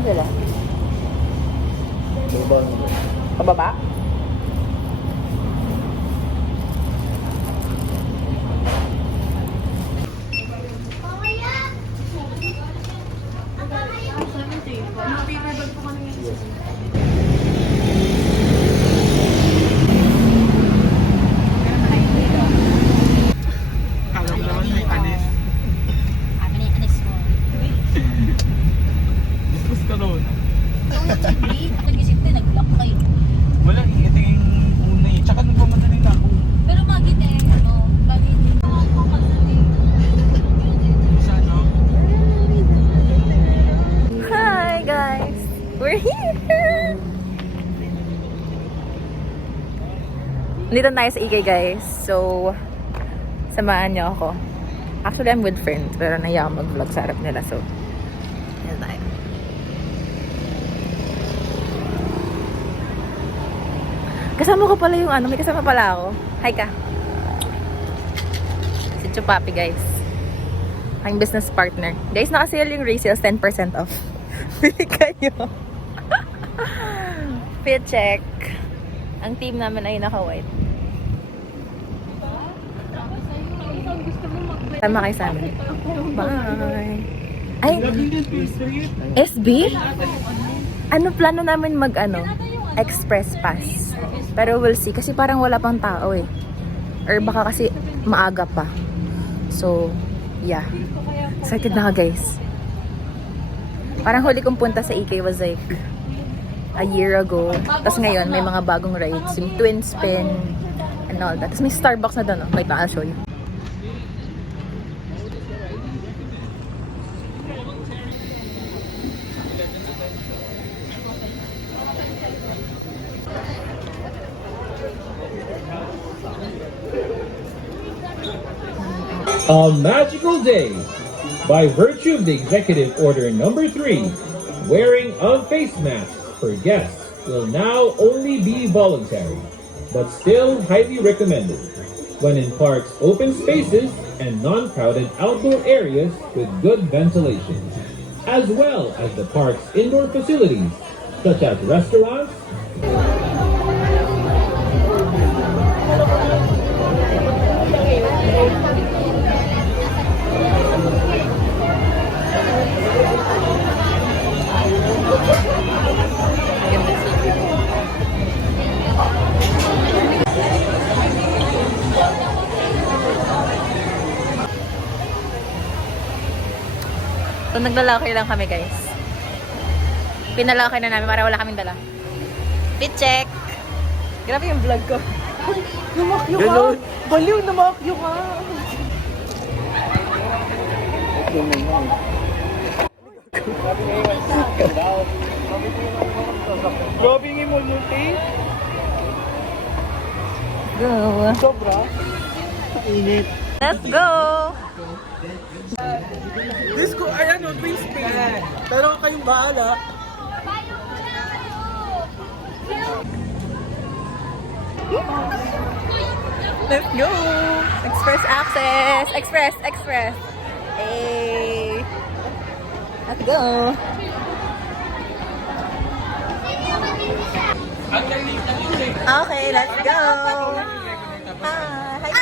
Saan sila? Pababa? Alam naman may anis. Gusto ka doon. Wala eh, ito yung una eh. Tsaka nagmamadali na ako. Pero magit eh, ano, bagay din. Sa ano? Hi guys! We're here! Nandito tayo sa Ikay guys. So, samahan niyo ako. Actually, I'm with friends. Pero naiya ako mag-vlog sa harap nila. So, yan tayo. Kasama ko pala yung ano. May kasama pala ako. Hi ka. Si Chupapi guys. Ang business partner. Guys, naka-sale yung resales. 10% off. Bili kayo. Fit check. Ang team namin ay naka-white. Tama kayo sa amin. Bye! Ay! SB? Ano plano namin express pass. Pero we'll see. Kasi parang wala pang tao eh. Or baka kasi maaga pa. So, yeah. Excited na ka guys. Parang huli kong punta sa EK was like a year ago. Tapos ngayon, may mga bagong rides. Yung twin spin and all that. Tapos may Starbucks na doon. Wait, I'll show you. A magical day. By virtue of the Executive Order Number 3, wearing of face masks for guests will now only be voluntary, but still highly recommended when in parks, open spaces, and non-crowded outdoor areas with good ventilation, as well as the park's indoor facilities, such as restaurants, So, naglalakay lang kami, guys. Pinalakay na namin para wala kaming dala. Fit check! Grabe yung vlog ko. Namakyo ka! Baliw, namakyo ka! Grabe yung multi. Go! Sobra. Init. Let's go! Diyos ko, ayan o, twin spin. Pero kayong bahala. Let's go! Express access! Express! Hey! Let's go! Okay, let's go! Hi!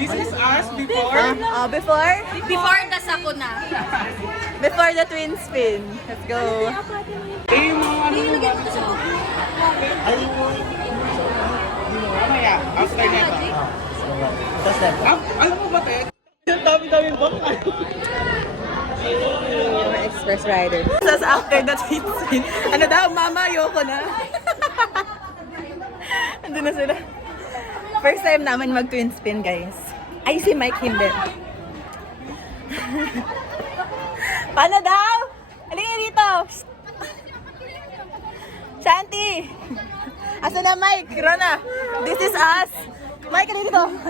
This is us before. Before? Before the sakuna. Before the twin spin. Let's go! Eh, yung mga ano mo ba? Mamaya, after neto. Alam mo ba, Ted? Ang dami-daming baka. Mga express riders. Tapos after the twin spin, ano daw, mama, ayoko na. Andun na sila. First time namin mag-twin spin, guys. Ay, si Mike hindi. Paano daw? Halika rito. Shanti! Asa na Mike? Rona! This is us! Mike, halika dito! 1,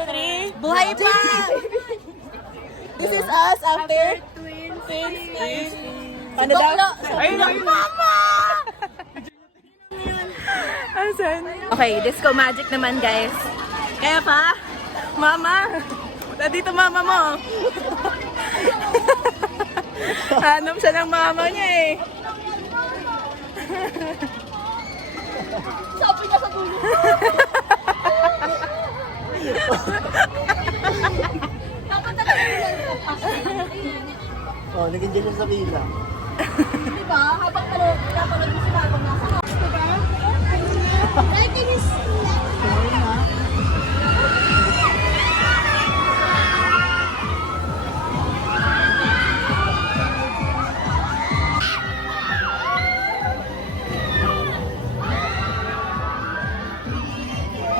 2, 3. Buhay pa! This is us after twin spin. Paano daw? Ayun lang, mama! Asan? Okay, disco magic naman, guys. Kaya pa, mama, nandito mama mo. Hanap siya ng mama niya eh. Sabi niya sa dulo. Dapat nagkakulan ko pa. Oh, naging dyan sa pila. Diba? Habang pinapanood mo sila habang nasa house, diba? Like it is...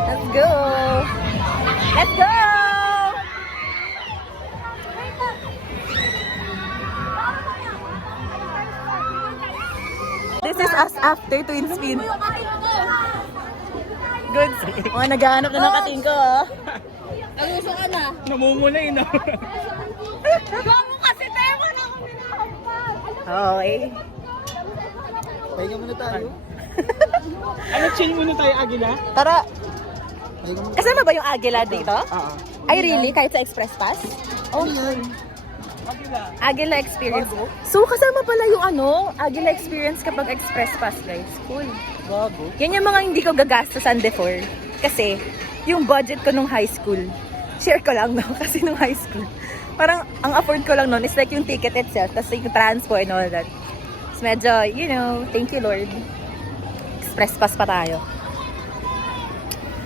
Let's go! Let's go! This is us after Twin Spin. Good. Mga naghahanap na ng kating ko, oh. Aluso ka na. Namumulay, no? Gago kasi tayo mo na ako ninahampan. Okay. Pahinga muna tayo. Ano, chill muna tayo, Agila? Tara. Pahinga muna. Kasama ba yung Agila dito? Ah, Ay, really? Kahit sa Express Pass? oh, yan. Agila Experience. So, kasama pala yung Agila Experience kapag Express Pass, guys. Cool. Bago. Yan yung mga hindi ko gagastosan before. Kasi, yung budget ko nung high school, share ko lang, no? Kasi nung high school, parang ang afford ko lang nun is like yung ticket itself, tapos yung transport and all that. So, medyo, you know, thank you Lord. Express Pass pa tayo.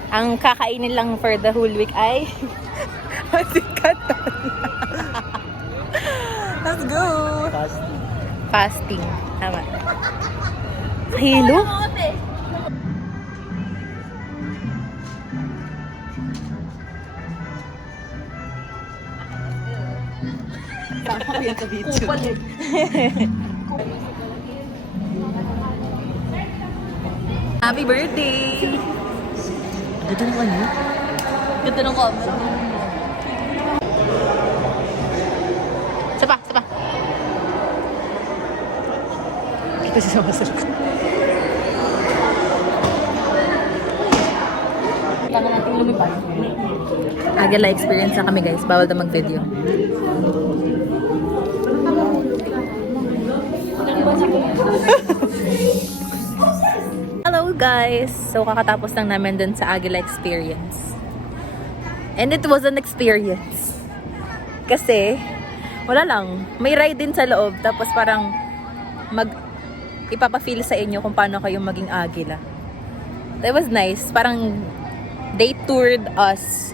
Ang kakainin lang for the whole week ay masikatan. Let's go! Fasting. Fasting. Tama. Hilo? Tama ko yan sa video. Happy birthday! Ganda ng ano? Ganda ng comment. Sapa, sapa. Ito siya sa masarap. Kailangan natin lumipad. Agila experience na kami guys. Bawal na mag-video. Hello guys! So kakatapos lang namin dun sa Agila experience. And it was an experience. Kasi, wala lang. May ride din sa loob. Tapos parang ipapafeel sa inyo kung paano kayo maging Agila. That was nice. Parang they toured us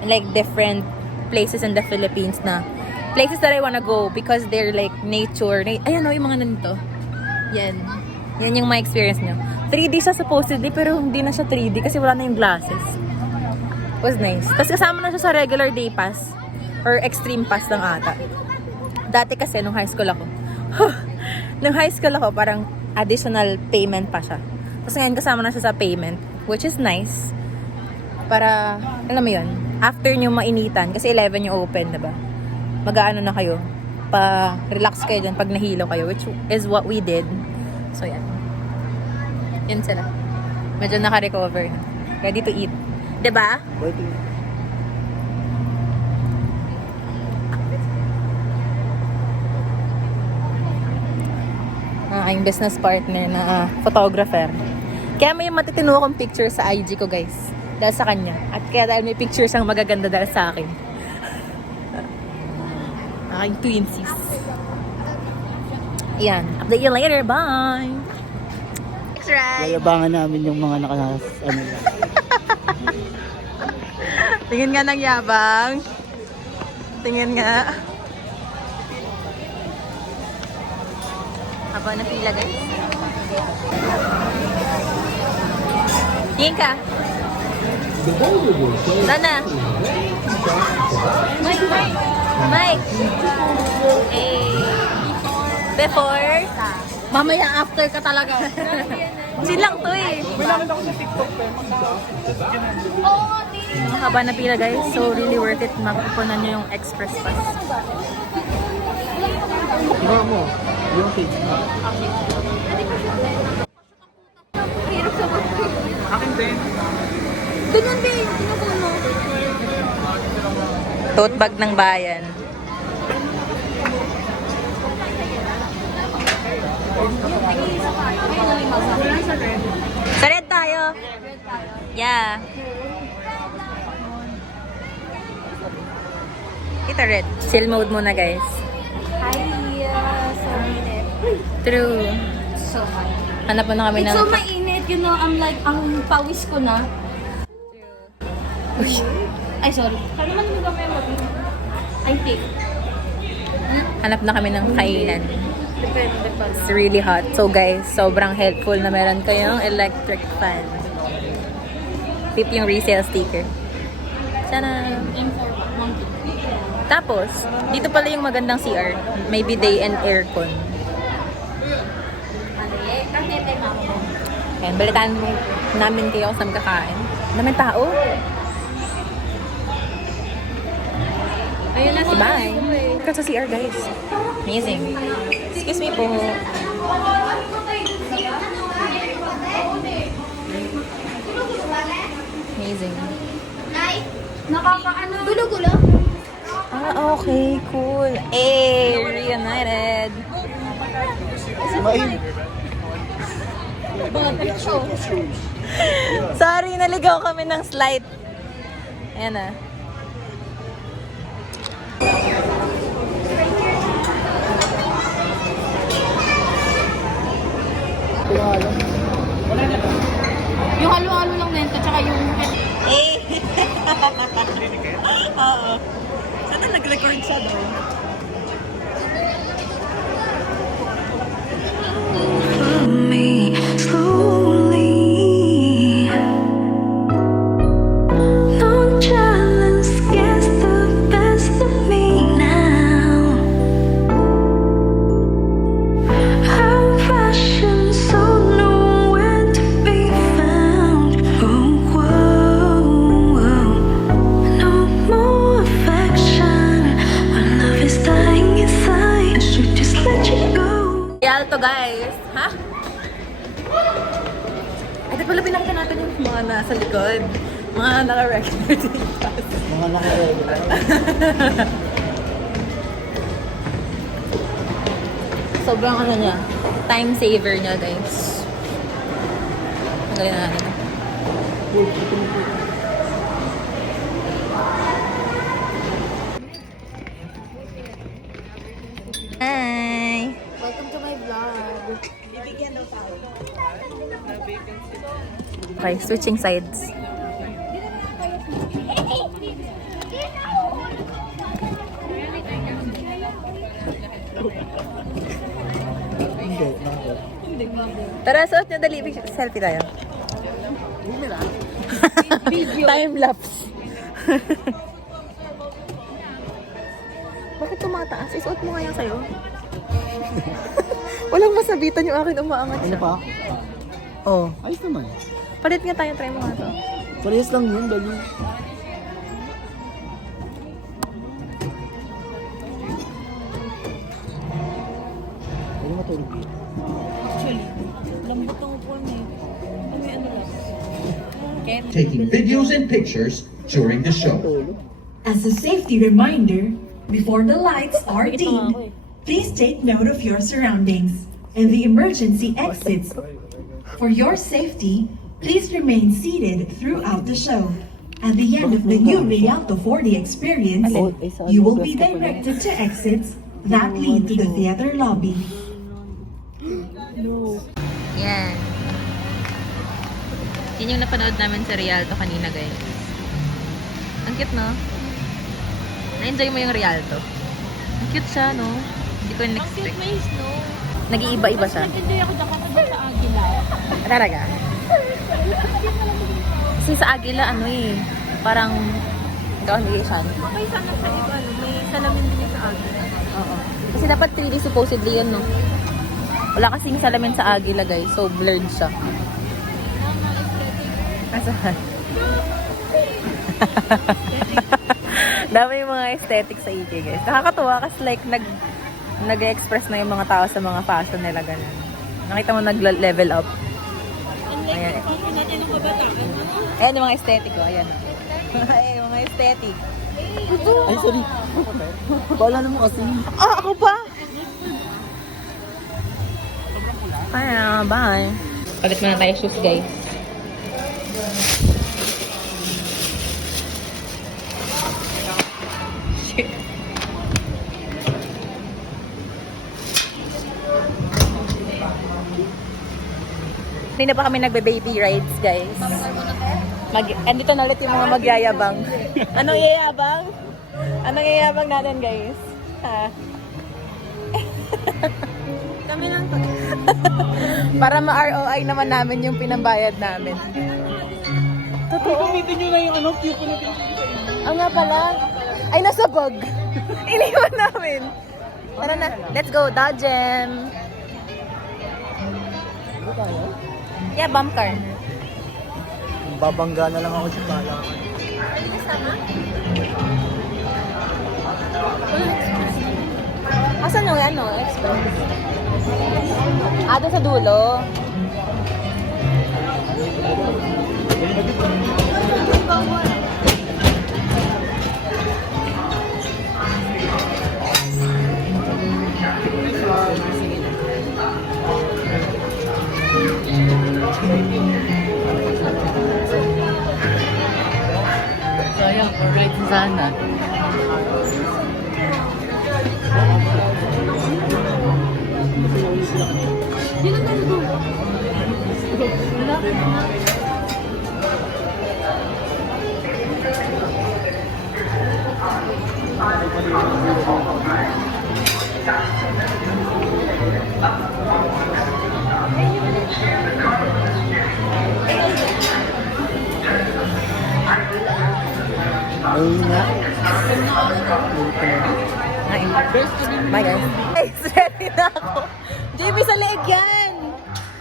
in like different places in the Philippines na places that I wanna go because they're like nature. Ayan o, yung mga nandito. Yan. Yan yung my experience nyo. 3D siya supposedly pero hindi na siya 3D kasi wala na yung glasses. It was nice. Tapos kasama na siya sa regular day pass or extreme pass lang ata. Dati kasi nung high school ako. Nung high school ako parang additional payment pa siya. Tapos ngayon kasama na siya sa payment which is nice. Para, alam mo yun, after nyo mainitan, kasi 11 yung open, diba? Mag-aano na kayo, pa-relax kayo dyan pag nahilo kayo, which is what we did. So, yan. Yan sila. Medyo naka-recover na. Ready to eat. Diba? Waiting. Aking business partner na photographer. Kaya may matitino akong picture sa IG ko, guys. Dahil sa kanya. At kaya dahil may pictures ang magaganda dahil sa akin. Aking twinsies. Yan. Update you later. Bye! Next ride! Layabangan namin yung mga ano lang. Tingin nga ng yabang. Tingin nga. Habang napila, guys. Tingin ka. Sana. Mike, Mike. Mike. Before. Mamaya after ka talaga. Chill lang to eh. May nakita ko sa TikTok, pero Oo, Ang haba na pila guys. So really worth it. Mapupunan nyo yung express pass. Iba mo. Yung kids. hirap sa mga. akin din. Ganun din, tinukuno. Tote bag ng bayan. Yeah. Ito red. Chill mode muna guys. Hi, so mainit. True. So hot. Hanap mo na kami It's ng... so mainit, you know, I'm like, ang pawis ko na. Ay, sorry. Kaya naman mo gamay mo. I think. Hanap na kami ng kainan. Depende pa. It's really hot. So guys, sobrang helpful na meron kayong electric fan. Tip yung resale sticker. Sana. Tapos, dito pala yung magandang CR. May bidet and aircon. Ayan, balitaan namin kayo kung saan kakain. Daming tao. Ayun na, bye. Ito sa CR guys. Amazing. Excuse me po. Amazing. Nakakaano? Gulo-gulo? Ah, okay. Cool. Eh, reunited. Sorry, naligaw kami ng slide. Ayan na. Yung halo-halo lang na ito, tsaka yung... Eh. Oo. Sana nag-record siya daw. me slowly. No challenge gets the best of me now. Our passion so nowhere to be found. Oh, whoa, whoa. No more affection. Our love is dying inside. I should just let you go. Rialto guys. Ha? Ito pala pinakita natin yung mga nasa likod. Mga naka-record dito. Mga naka-regular. Sobrang ano niya. Time saver niya guys. Magaling na natin. Hi! Welcome to my vlog. Okay, switching sides. Tara, suot nyo dali. Selfie tayo. Time lapse. Bakit tumataas? Isuot mo kaya sa'yo. Walang masabitan yung akin umaangat Ano siya. pa? Oh. Ayos naman. Palit nga tayo, try mo nga to. Parehas lang yun, dali. Pwede matulog. Taking videos and pictures during the show. As a safety reminder, before the lights are dimmed, please take note of your surroundings and the emergency exits. For your safety, please remain seated throughout the show. At the end of the new Rialto 4D experience, you will be directed to exits that lead to the theater lobby. Yan. Yan yung napanood namin sa Rialto kanina, guys. Ang cute, no? Na-enjoy mo yung Rialto. Ang cute siya, no? Hindi ko in-expect. snow. Nag-iiba-iba siya. Nag-enjoy ako nakakabot sa Agila. Talaga? Kasi sa Agila, ano eh, parang foundation. May sana sa iba, may salamin din sa Agila. Oo. Kasi dapat 3D supposedly yun, no? Wala kasing salamin sa Agila, guys. So, blurred siya. Asahan? Dami yung mga aesthetics sa IG, guys. Nakakatuwa kasi like, nag-express na yung mga tao sa mga fashion nila, ganun. Nakita mo nag-level up. Ayan. Ayan yung mga aesthetic ko. Ayan. Ayan yung mga aesthetic. Ay, sorry. Baala naman kasi. Ah, ako pa! Kaya, bye. Palit mo na tayo shoes, guys. Hindi na pa kami nagbe-baby rides, guys. Andito na ulit yung mga magyayabang. Anong yayabang? Anong yayabang natin, guys? Ha? Kami lang to. Para ma-ROI naman namin yung pinambayad namin. Totoo. Gamitin nyo na yung ano, cute na pinipili. Nga pala. Ay, nasa bag. Iniwan namin. Tara na. Let's go, Dodgem. Yeah, bump car. Babangga na lang ako sa bala. Asan yung ano? Express? Doon sa dulo. Sayang, alright sana. Ayun nga. Bye, guys. Guys, ready na ako. JB, sa leeg yan!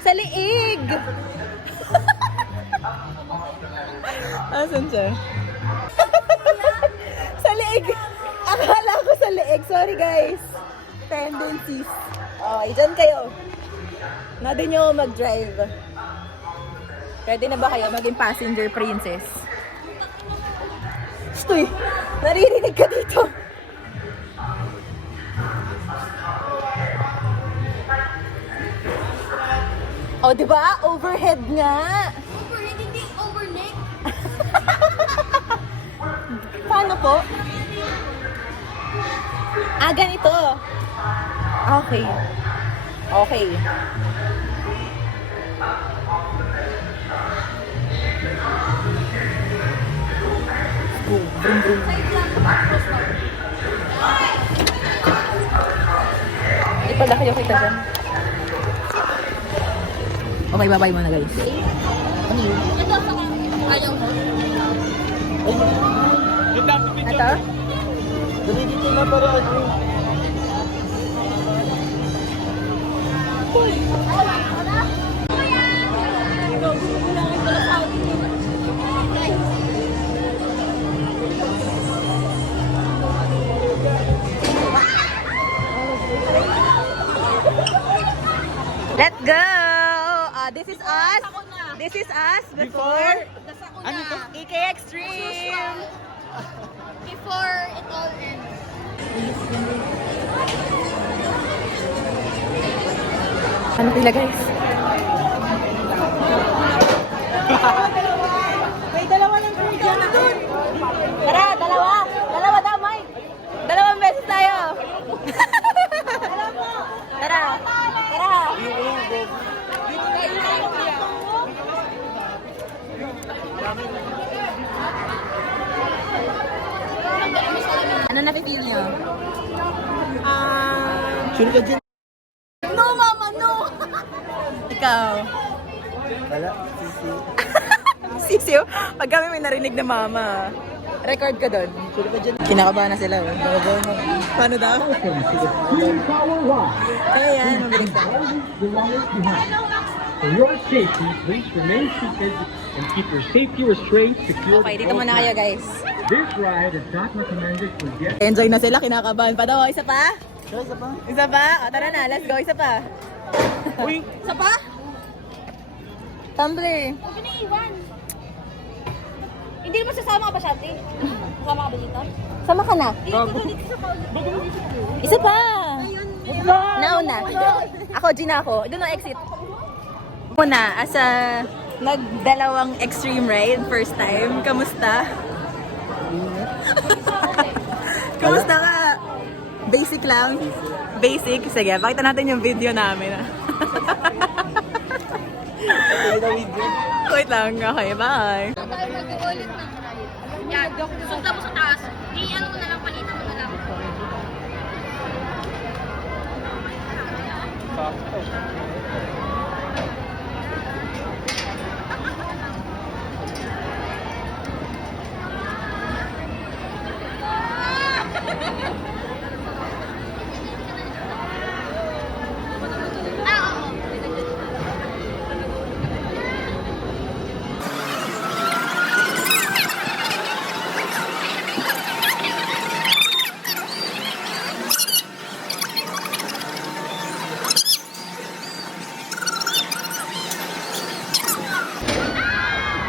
Sa leeg! Asan siya? Sa leeg! Akala ko sa leeg. Sorry, guys. Tendencies. Okay, dyan kayo. Na din nyo mag-drive. Ready na ba kayo maging passenger princess? Stoy! Naririnig ka dito! Oh, di ba? Overhead nga. Overhead, hindi overneck. Paano po? Ganito. Okay. Okay. Go. Brum, brum. Di pala kayo kita dyan. Okay, bye-bye muna, guys. Ano yun? Ito, saka, ayaw ko. Ito? Dali dito na para ano. Let's go! This is us. This is us before Ano to? EK Extreme. Before it all ends. Ano pila, guys? May dalawa lang kuya na dun. Tara, dalawa. Dalawa daw, Mike. Dalawang beses tayo. Tara. Tara. Ano napipili niyo? Sure ka dyan. No, mama, no! Ikaw. Wala, sisi. Sisiyo, pag kami may narinig na mama, record ka doon. Sure ka dyan. Kinakabahan na sila. Paano daw? Kaya yan, mabilis ka. For your safety, please remain seated and keep your safety restraints secured. Okay, dito muna kayo, guys. This ride is not recommended for guests. Enjoy na sila, kinakabahan pa daw. Isa pa? Sure, isa pa. Isa pa? O, tara na, let's go. Isa pa. Uy! Isa pa? Tumbler. Huwag ka na iwan. Hindi naman sasama ka ba, Shanti? Sasama ka ba dito? Sama ka na. Dito sa paulo. Isa pa. Nauna. Ako, Gina ako. Doon ang exit. Muna, as a nagdalawang extreme ride, first time, kamusta? Kamusta ka? Basic lang? Basic? Sige, pakita natin yung video namin. Wait lang. Okay, bye. Tayo mag-ulit ng ride. Yan, sundan mo sa taas. Ano mo na lang, palitan mo na lang.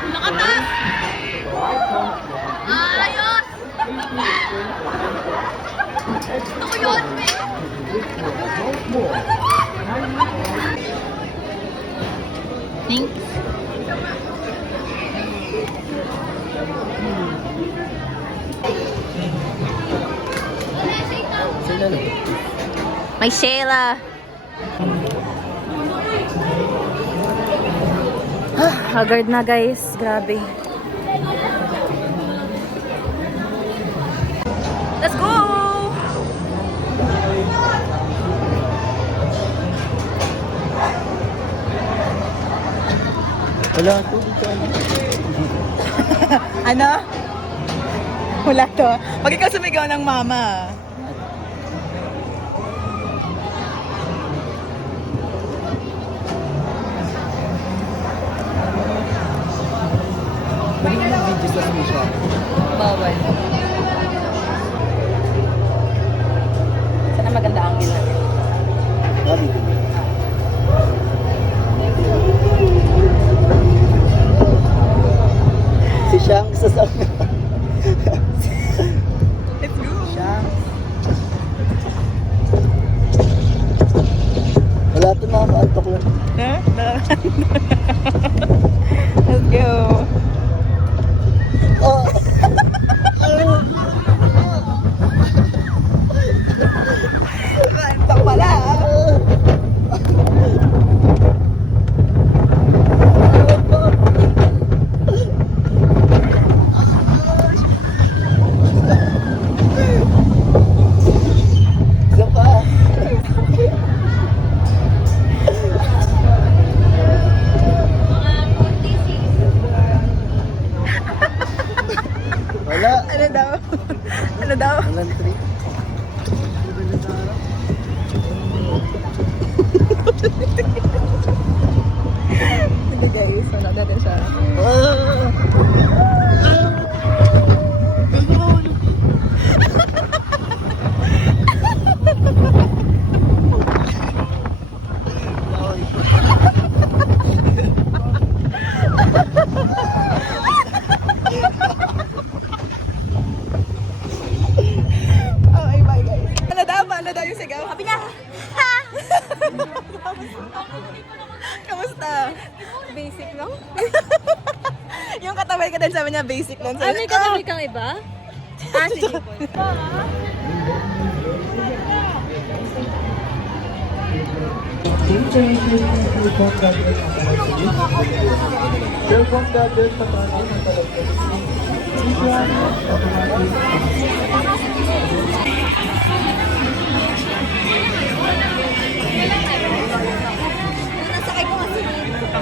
Nakatas! Ayos! Ito ko yun, Thanks. May Sheila. Haggard na guys. Grabe. Let's go! Wala, tubig ka. Ano? Wala to. Pag ikaw sumigaw ng mama. Magiging ng video sa Misha. Bawal. Sana maganda ang gila. Dali. Si Shang sa sabi. Let's go! Shang. Wala ito nakakaantok lang. Let's go! Oh! Antok pala! Isa pa. Wala. Ano daw? Ano daw? Walang trip. Hindi guys, wala na din siya. Okay, bye guys. Ano daw? Ano daw yung sigaw? Sabi niya, ha! Kamusta? Basic lang? Yung katabay ka din sabi niya basic lang. Ah, may katabi kang iba? Ah, sige po. Cellphone gadget sa tayo ng talagyan.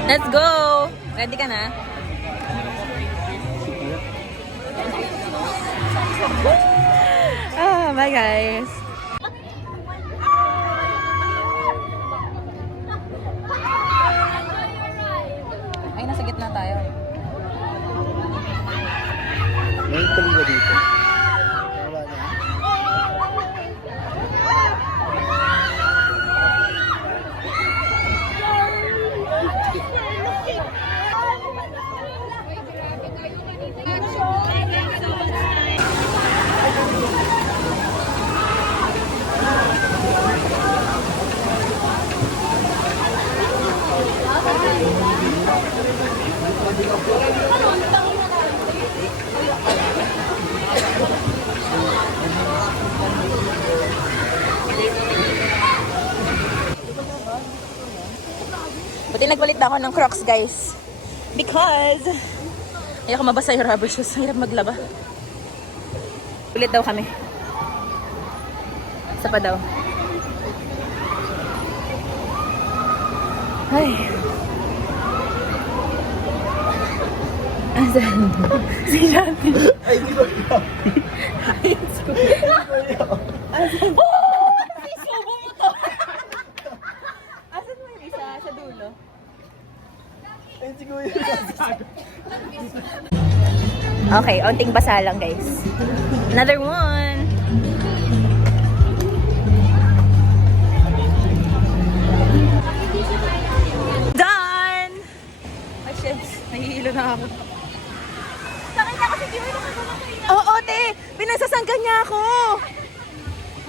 Let's go! Ready ka na? Bye guys! Ay, nasa gitna tayo. May tuloy dito. Wala na. Pinagpalit na ako ng Crocs, guys. Because ayoko mabasa yung rubber shoes. Hirap maglaba. Ulit daw kami. Isa pa daw. Ay. Asan? Si Shanti. Ay, di ba? Asan? Oh! Isubo mo to! Asan mo yung isa? Sa dulo? Ay, siguro. Okay, onting basa lang, guys. Another one! Done! Ay, shit. Nahihilo na ako. Oo, te! Pinasasanggan niya ako!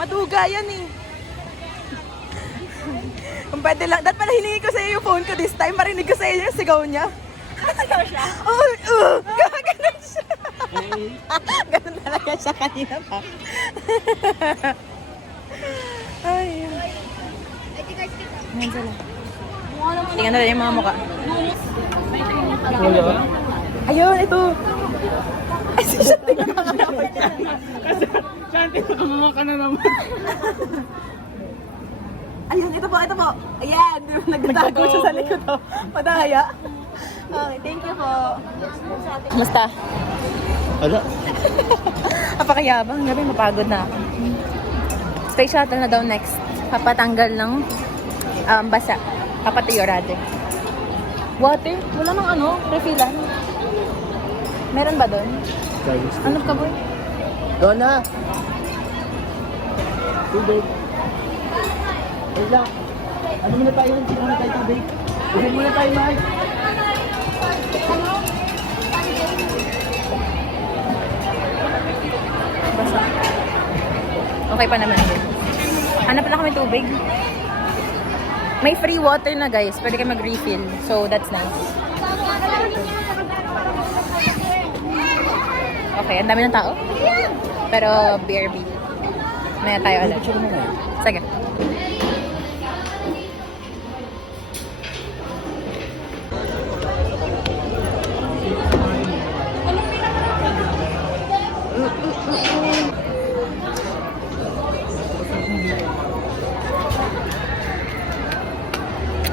Maduga yan eh. Kung pwede lang. Dapat pala hiningi ko sa iyo yung phone ko this time. Marinig ko sa iyo yung sigaw niya. Sigaw siya? Oo, ganun siya. Ganun talaga siya kanina pa. Ay. Ayan sila. Tingnan na yung mga mukha. Ayun, ito. Ay, si Shanti na nakakapag niya. Kasi, Shanti, nakamama ka na naman. Ayun, ito po, ito po. Ayan, di ba nagtatago siya sa likod ko. Madaya. Okay, thank you po. Kumusta? Ala. Napakayabang. Gabi, mapagod na ako. Space shuttle na daw next. Papatanggal ng basa. Papatuyo rather. Water? Wala nang ano, refillan. Meron ba doon? Ano ka boy? Donna! Tubig. Wait lang. Ano muna tayo? Hindi muna tayo tubig. Bigyan muna tayo, Mark. Basa. Okay pa naman din. Hanap pala kami tubig. May free water na guys. Pwede kayo mag-refill. So that's nice. Okay, ang dami ng tao. Pero BRB. Maya tayo ulit. Sige.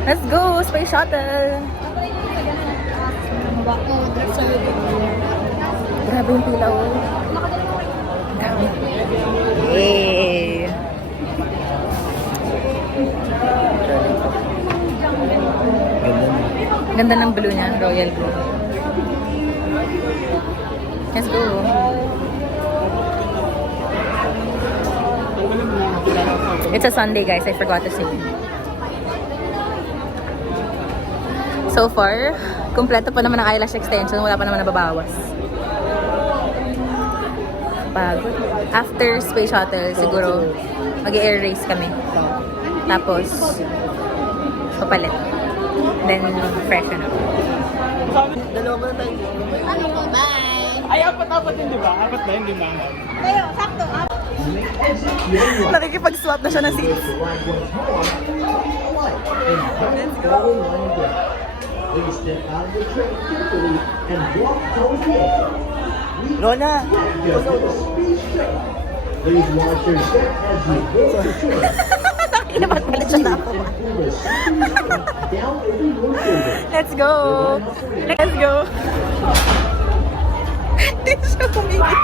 Let's go! Space shuttle! Grabe yung pila, oh. Grabe. Yay! Ganda ng blue niya, royal blue. Let's go! It's a Sunday, guys. I forgot to say. So far, kumpleto pa naman ang eyelash extension. Wala pa naman nababawas. Pagod. After space shuttle, siguro mag-air race kami. Tapos, papalit. Then, freshen up. Dalawa muna tayo. Ano po? Bye! Ay, apat yun, di ba? Apat ba yun, di ba? Tayo, sakto. Nakikipag-swap na siya ng seats. Let's go. Please step out of the train carefully and walk toward the exit. Rona! Just a speed train. Please watch your step as you board the train. Dapat pala siya na ako. Pull the seat down over your shoulder. Let's go! Let's go! Hindi siya kumigil.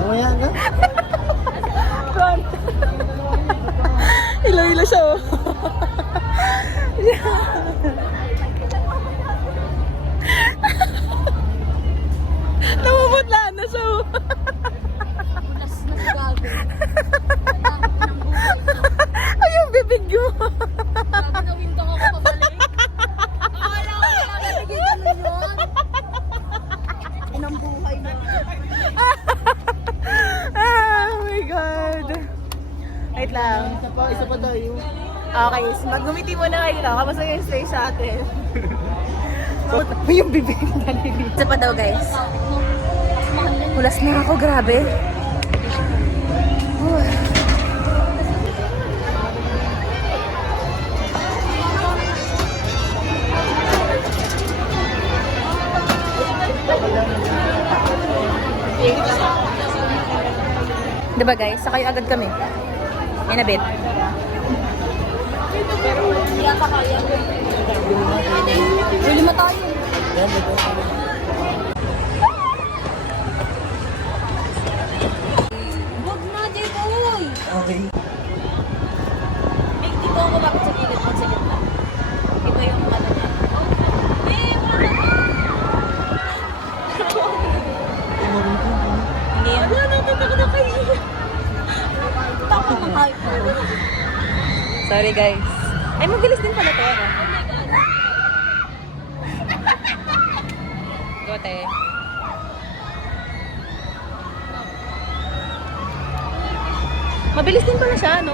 Mamaya na. Run! Hilo-hilo siya, oh. Namumutlaan na siya, oh. Punas na si Gago. Ay, yung bibig mo. Grabe na window ako pabalik. Akala ko nalagay ganun yun. Inang buhay mo. Oh my God. Wait lang. Isa pa tayo. Okay, mag-gumiti muna kayo. Kamusta yung stay sa atin? Yung bibig na nilito. Isa pa daw, guys. Hulas na ako, grabe. Diba guys? Sakay agad kami. In a bit. Hindi ata kaya. Huli mo tayo. Huwag na, J-Boy! Okay. Eh, dito ako bakit sa gilid mo sa gitna. Ito yung ano niya. Eh, wala na. Hindi yan. Wala natin ako na kayo. Tako ng hyper. Sorry guys. Ay, mabilis din pala to. Ano? Gote. Mabilis din pala siya, no?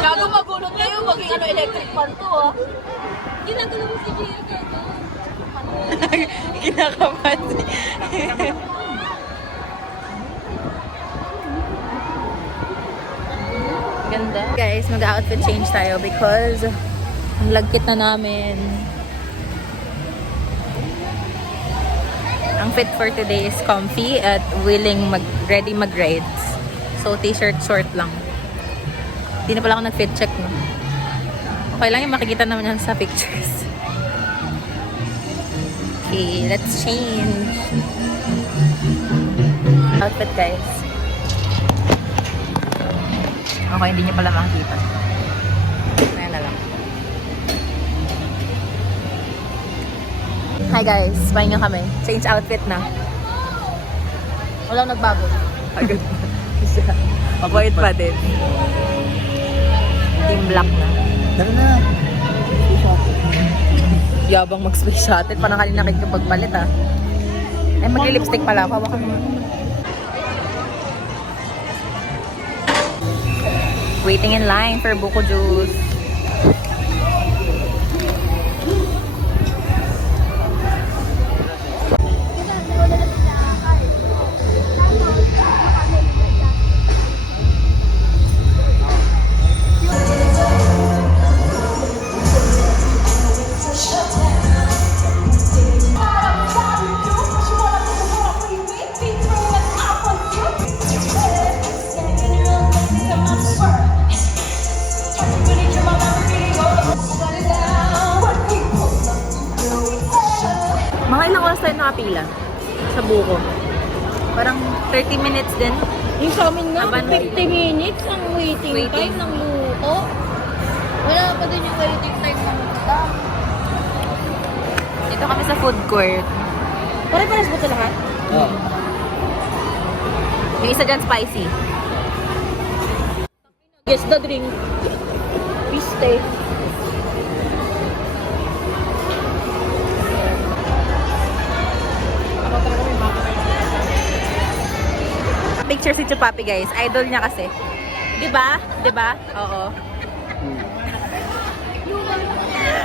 Gago magulot kayo, maging ano electric fan to ah. Ginagalo mo si Jia gago. Kinakapan. Ganda. Guys, mag-outfit change tayo because ang lagkit na namin. Ang fit for today is comfy at willing ready mag-rides. So, t-shirt, short lang. Hindi na pala ako nag-fit check, no? Okay lang yung makikita naman yan sa pictures. Okay, let's change. Outfit, guys. Okay, hindi niya pala makikita. Ayan na lang. Hi guys, pahinga kami. Change outfit na. Walang nagbago. Agad na. White pa din. Team black na. Tara na. Yabang mag-space shuttle. Parang kanina nakikipagpalit ah. Ay, mag-lipstick pala ako. Hawakan mo. Waiting in line for buko juice. Mga ilang oras tayo nakapila sa buko. Parang 30 minutes din. Yung sa amin na, Aban, 50 minutes ang waiting time ng luto. Wala pa din yung waiting time ng luto. Dito kami sa food court. Pare-pares ba ito lahat? Oo. Yung isa dyan spicy. Guess the drink. Piste. Picture si Chupapi guys. Idol niya kasi. Diba? Diba? Oo.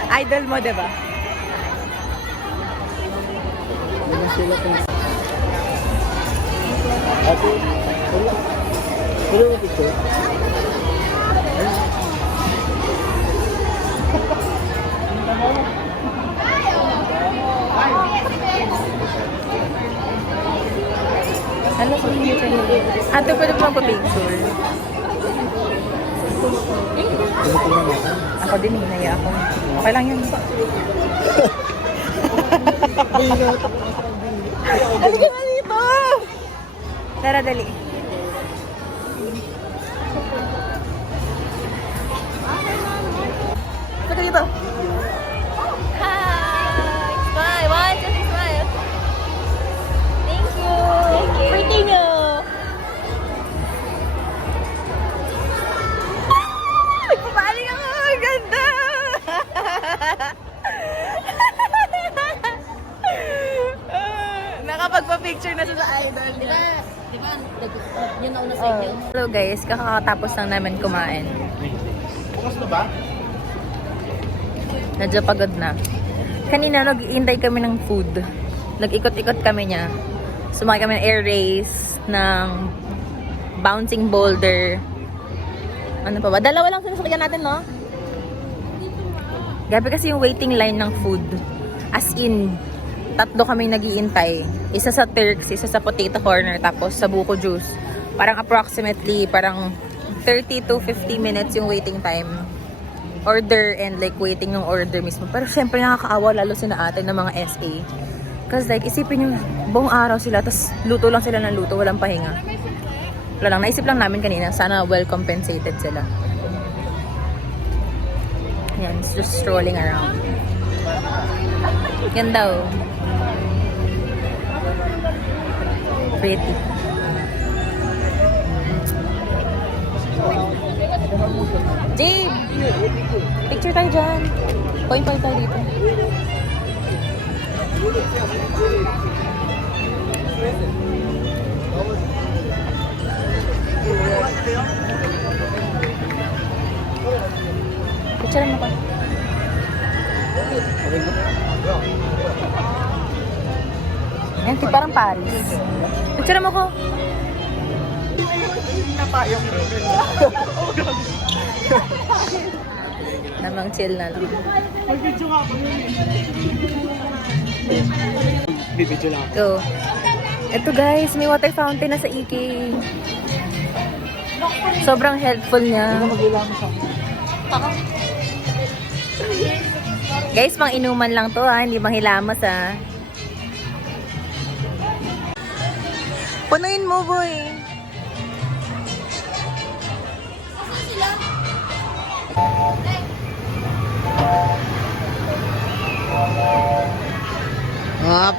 Idol mo, diba? Ano sila kung... Ate, wala. Wala mo picture? Ano kung hindi ka nila? Ate, pwede mo magpa-picture. Ako din, hinaya ako. Okay lang yun. Halika na dito! Tara, dali. Halika dito. Hi! Smile! 1, 2, 3, smile! Thank you! Thank you! Pretty nyo! Nagpapaling ako! Ang ganda! Nakapagpa-picture na sa idol niya. Diba? Yun na una sa inyo. Hello guys, kakatapos lang namin kumain. Bukas na ba? Medyo pagod na. Kanina nag-iintay kami ng food. Nag-ikot-ikot kami niya. Sumakay kami ng air race, ng bouncing boulder. Ano pa ba? Dalawa lang sinasakyan natin, no? Grabe kasi yung waiting line ng food. As in, tatlo kami nag-iintay. Isa sa Turks, isa sa Potato Corner, tapos sa Buko Juice. Parang approximately, parang 30 to 50 minutes yung waiting time. Order and like waiting yung order mismo. Pero syempre nakakaawa lalo sila ate ng mga SA. Cause like, isipin yung buong araw sila, tapos luto lang sila ng luto, walang pahinga. Wala lang, naisip lang namin kanina, sana well compensated sila. Yan, just strolling around. Yan daw. Pretty. Jade! Picture tayo dyan. Point tayo dito. Picture mo pa. Ayan, parang Paris. Picture mo ko. Namang chill na lang. Bibidyo lang. Go. Ito guys, may water fountain na sa EK. Sobrang helpful niya. Guys, pang inuman lang to ha, hindi bang hilamas ha. Punuin mo boy. Up.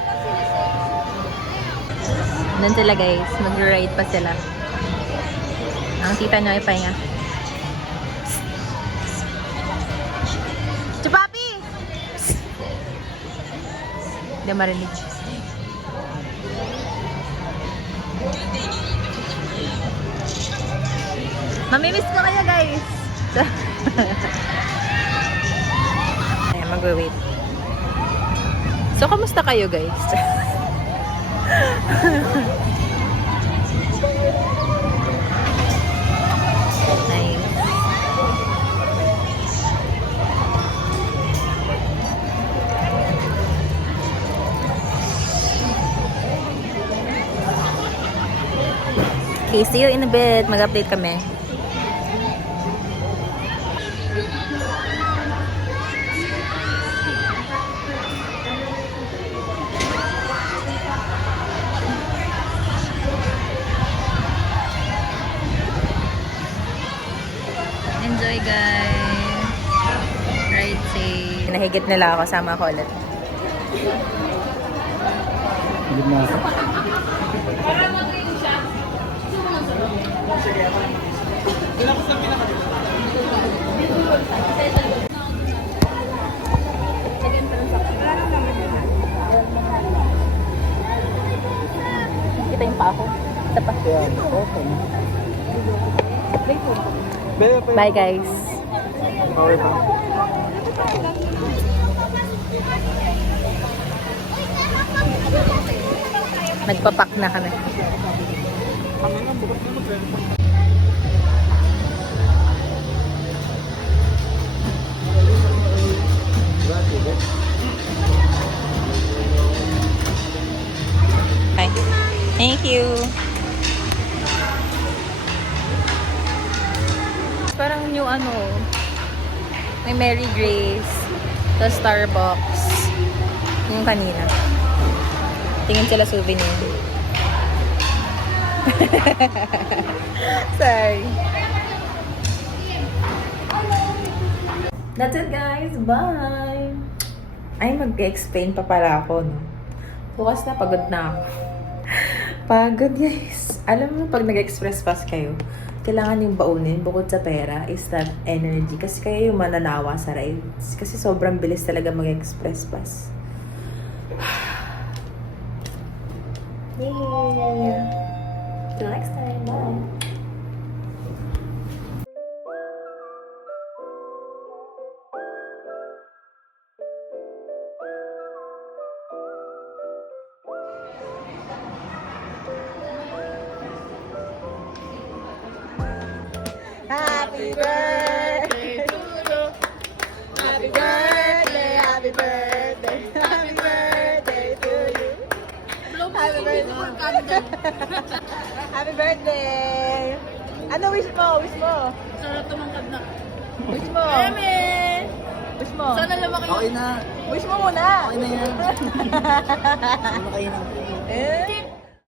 Doon sila guys, mag-ride pa sila. Ang tita nyo ay pahinga. Chupapi! Hindi marinig. Mamimiss ko kayo guys. Ayan, mag-wait. So, kamusta kayo guys? Nice. Okay, see you in a bit. Mag-update kami. Enjoy guys. Ride safe. Nahigit nila ako. Sama ako ulit. Hindi na ako. Kita yung pa ako. Ito pa. Okay. Bye guys. Okay pa. Nagpapak na kami. Okay. Thank you. Parang new ano, may Mary Grace, the Starbucks, yung kanina. Tingin sila souvenir. Sorry. That's it guys. Bye! Ay, mag-explain pa pala ako, no? Bukas na, pagod na ako. Pagod guys. Alam mo, pag nag-express pass kayo, kailangan yung baunin bukod sa pera is that energy. Kasi kayo yung mananawa sa rides. Kasi sobrang bilis talaga mag-express pass. Yeah. Till next time. Bye. Happy birthday to you. Happy birthday, happy birthday, happy birthday to you. Invisible candle. Happy birthday! Ano wish mo? Wish mo? Sarap tumangkad na. Wish mo? Eme! Wish mo? Sana lumaki Okay na. Wish mo muna! Okay na yan. Ano kayo na? Eh?